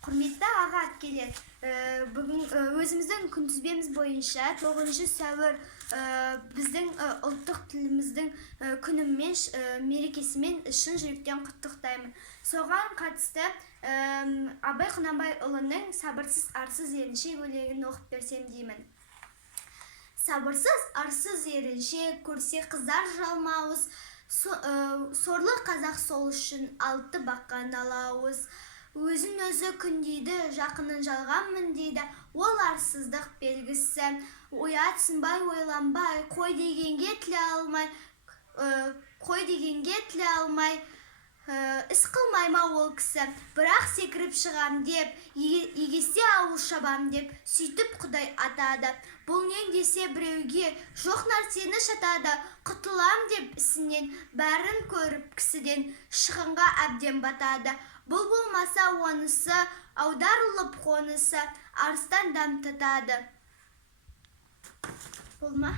Құрметті аға әпкелер, бүгін өзіміздің күнтізбеміз бойынша 9 сәуір біздің ұлттық тіліміздің күнімен, мерекесімен шын жүректен құттықтаймын. Соған қатысты Абай Құнанбайұлының «Сабырсыз арсыз еріншек» өлеңін оқып берсем деймін. Сабырсыз арсыз еріншек, көрсе қыздар жалмауыз, сорлы қазақ сол үшін алты баққан алауыз. Өзін өзі күндейді, жақынын жалғанмын дейді, ол арсыздық белгісі. Оятсынбай, ойланбай, қой дегенге тіле алмай, іс қылмай ма ол кісі. Бірақ секіріп шығам деп, егесте ауыл шабам деп, сөйтіп Құдай атады. Бұл нең десе біреуге, жоқ нәрсені шатады. Құтылам деп ісінен, бәрін көріп кісіден, шығынға әбден батады. Бұл болмаса онысы, аударылып қонысы, арыстан дәм татады. Болма?